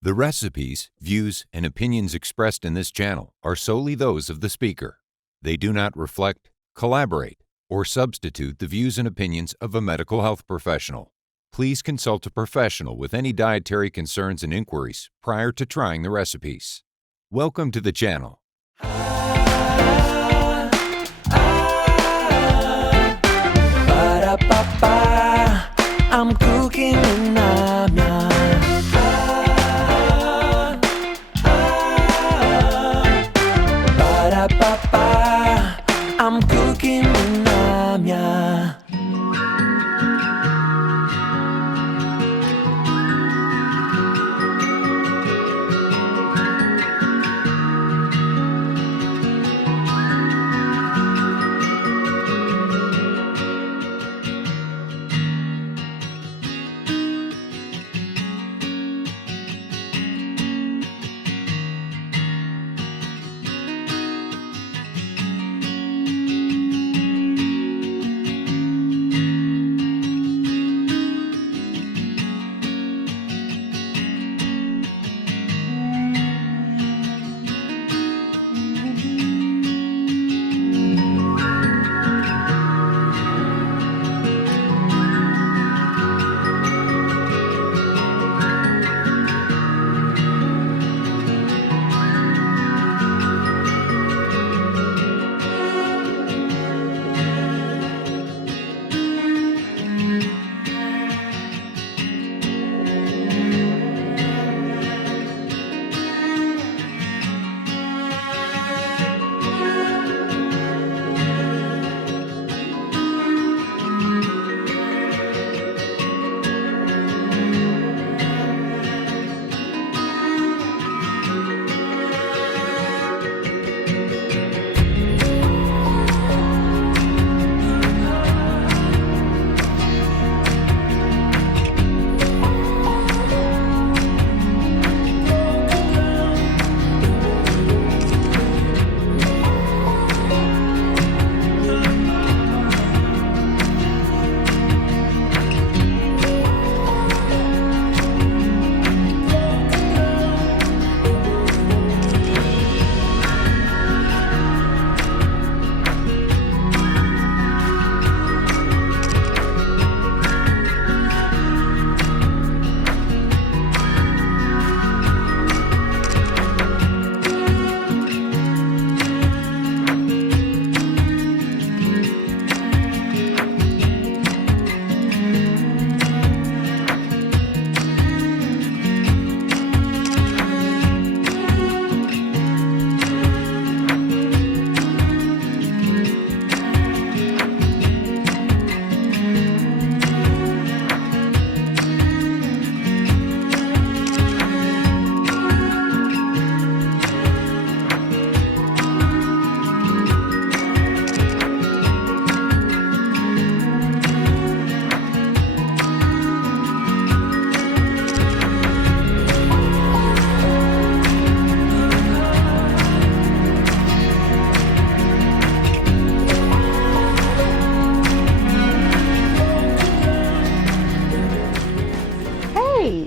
The recipes, views, and opinions expressed in this channel are solely those of the speaker. They do not reflect, collaborate, or substitute the views and opinions of a medical health professional. Please consult a professional with any dietary concerns and inquiries prior to trying the recipes. Welcome to the channel. I'm cooking in Namia. I'm cooking in Namia.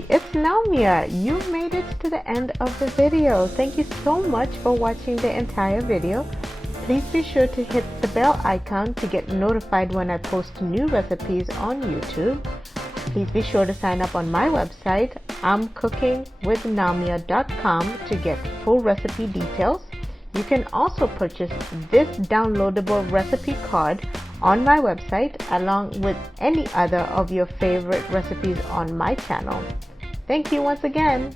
It's Namia. You made it to the end of the video. Thank you so much for watching the entire video. Please be sure to hit the bell icon to get notified when I post new recipes on YouTube. Please be sure to sign up on my website, imcookingwithnamia.com, to get full recipe details. You can also purchase this downloadable recipe card on my website along with any other of your favorite recipes on my channel. Thank you once again.